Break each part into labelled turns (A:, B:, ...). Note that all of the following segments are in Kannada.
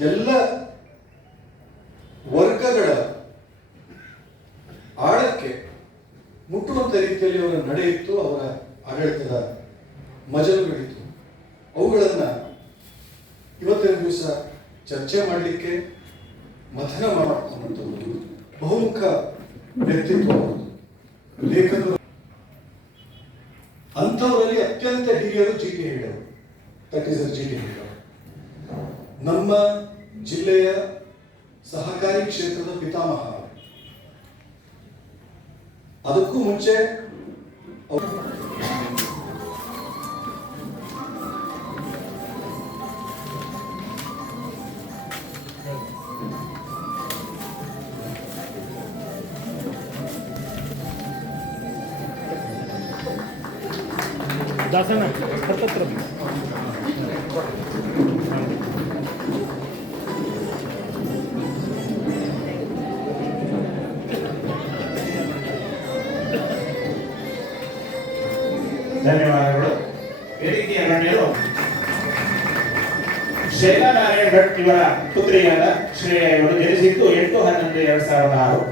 A: ಎಲ್ಲ ವರ್ಗಗಳ ಆಳಕ್ಕೆ ಮುಟ್ಟುವಂತ ರೀತಿಯಲ್ಲಿ ಅವರ ನಡೆ ಇತ್ತು, ಅವರ ಆಡಳಿತದ ಮಜಲುಗಳಿತ್ತು ಅವುಗಳನ್ನ ಇವತ್ತಿನ ದಿವಸ ಚರ್ಚೆ ಮಾಡಲಿಕ್ಕೆ, ಮಥನ ಮಾಡುವಂಥದ್ದು ಬಹುಮುಖ ವ್ಯಕ್ತಿತ್ವ. ಲೇಖಕರು ಅಂಥವರಲ್ಲಿ ಅತ್ಯಂತ ಹಿರಿಯರು ಜಿ ಕೆ ಹೇಳಿದರು ತಟ್ಟಿಸರ್ ಜಿ ಕೆ ನಮ್ಮ ಜಿಲ್ಲೆಯ ಸಹಕಾರಿ ಕ್ಷೇತ್ರದ ಪಿತಾಮಹ ಅವರು. ಅದಕ್ಕೂ ಮುಂಚೆ ಅವರು
B: ದಾಸನ ಈ
C: ಧನ್ಯವಾದಗಳು. ವೇದಿಕೆಯ ಗಣ್ಯರು, ಶೈಲಾನಾರಾಯಣ ಭಟ್ ಇವರ ಪುತ್ರಿಯಾದ ಶ್ರೇಯ ಇವರು ಜನಿಸಿದ್ದು ಎಂಟು ಹನ್ನೊಂದು ಎರಡ್ ಸಾವಿರದ ಆರು.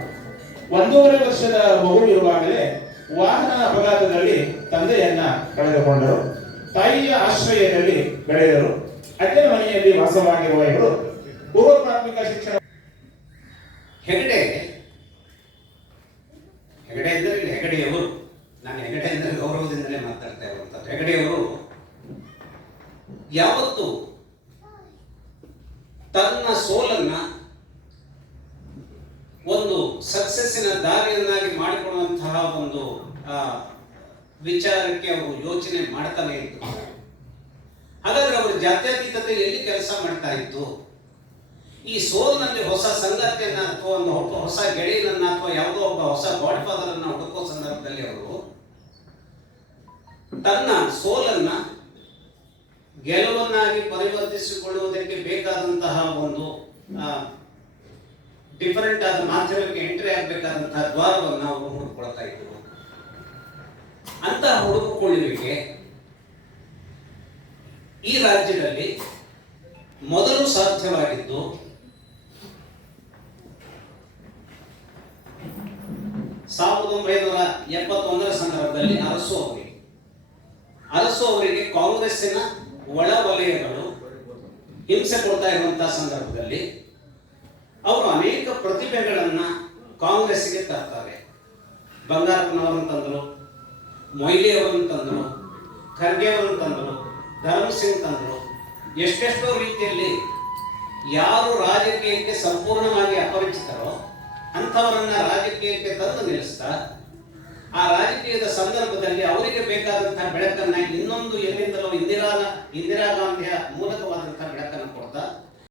C: ಒಂದೂವರೆ ವರ್ಷದ ಮಗು ಇರುವಾಗಲೇ ವಾಹನ ಅಪಘಾತದಲ್ಲಿ ತಂದೆಯನ್ನ ಕಳೆದುಕೊಂಡರು. ತಾಯಿಯ ಆಶ್ರಯದಲ್ಲಿ ಬೆಳೆದರು. ಅಜ್ಜನ ಮನೆಯಲ್ಲಿ ವಾಸವಾಗಿರುವ ಇವರು ಪೂರ್ವ ಪ್ರಾಥಮಿಕ ಶಿಕ್ಷಣ
D: ಹೆಗಡೆ ಅಂದರೆ ಇಲ್ಲಿ ಹೆಗಡೆಯವರು ನಾನು ಹೆಗಡೆ ಅಂದರೆ ಗೌರವದಿಂದಲೇ ಮಾತಾಡ್ತಾ ಇರುವಂಥದ್ದು ಹೆಗಡೆಯವರು ಯಾವತ್ತು ತನ್ನ ಸೋಲನ್ನ ಒಂದು ಸಕ್ಸಸ್ಸಿನ ದಾರಿಯನ್ನಾಗಿ ಮಾಡಿಕೊಳ್ಳುವಂತಹ ಒಂದು ವಿಚಾರಕ್ಕೆ ಅವರು ಯೋಚನೆ ಮಾಡ್ತಾನೆ ಇತ್ತು ಹಾಗಾದ್ರೆ ಅವರು ಜಾತ್ಯತೀತತೆ ಎಲ್ಲಿ ಕೆಲಸ ಮಾಡ್ತಾ ಇತ್ತು? ಈ ಸೋಲ್ನಲ್ಲಿ ಹೊಸ ಸಂಗತಿಯನ್ನ ಅಥವಾ ಒಂದು ಹೊಸ ಗೆಳೆಯನನ್ನ ಅಥವಾ ಯಾವುದೋ ಒಬ್ಬ ಹೊಸ ಗಾಡ್ ಫಾದರ್ ಅನ್ನ ಹುಡುಕೋ ಸಂದರ್ಭದಲ್ಲಿ ಅವರು ತನ್ನ ಸೋಲನ್ನ ಗೆಲುವನ್ನಾಗಿ ಪರಿವರ್ತಿಸಿಕೊಳ್ಳುವುದಕ್ಕೆ ಬೇಕಾದಂತಹ ಒಂದು ಡಿಫರೆಂಟ್ ಆದ ಮಾಧ್ಯಮಕ್ಕೆ ಎಂಟ್ರಿ ಆಗಬೇಕಾದಂತಹ ದ್ವಾರವನ್ನು ಅವರು ಹುಡುಕೊಳ್ತಾ ಇದ್ರು ಅಂತಹ ಹುಡುಕಿಕೊಳ್ಳುವಿಕೆ ಈ ರಾಜ್ಯದಲ್ಲಿ ಮೊದಲು ಸಾಧ್ಯವಾಗಿದ್ದು, ಸಾವಿರದ ಒಂಬೈನೂರ ಎಪ್ಪತ್ತೊಂದರ ಸಂದರ್ಭದಲ್ಲಿ ಅರಸು ಅವರಿಗೆ ಅರಸು ಅವರಿಗೆ ಕಾಂಗ್ರೆಸ್ಸಿನ ಒಳ ವಲಯಗಳು ಹಿಂಸೆ ಕೊಡ್ತಾ ಇರುವಂತಹ ಸಂದರ್ಭದಲ್ಲಿ ಅವರು ಅನೇಕ ಪ್ರತಿಭೆಗಳನ್ನ ಕಾಂಗ್ರೆಸ್ಗೆ ತರ್ತಾರೆ. ಬಂಗಾರಪ್ಪನವರನ್ನು ತಂದರು ಮೊಯ್ಲಿ ಅವರನ್ನು ತಂದರು ಖರ್ಗೆ ಅವರನ್ನು ತಂದರು, ಧರ್ಮ್ ಸಿಂಗ್ ತಂದರು. ಎಷ್ಟೆಷ್ಟೋ ರೀತಿಯಲ್ಲಿ ಯಾರು ರಾಜಕೀಯಕ್ಕೆ ಸಂಪೂರ್ಣವಾಗಿ ಅಪರಿಚಿತರೋ ಅಂಥವರನ್ನ ರಾಜಕೀಯಕ್ಕೆ ತಂದು ನಿಲ್ಲಿಸ್ತಾ ಆ ರಾಜಕೀಯದ ಸಂದರ್ಭದಲ್ಲಿ ಅವರಿಗೆ ಬೇಕಾದಂತಹ ಬೆಳಕನ್ನ ಇನ್ನೊಂದು ಎಲ್ಲಿಂದಲೋ ಇಂದಿರಾ ಇಂದಿರಾ ಗಾಂಧಿಯ ಬೆಳಕನ್ನ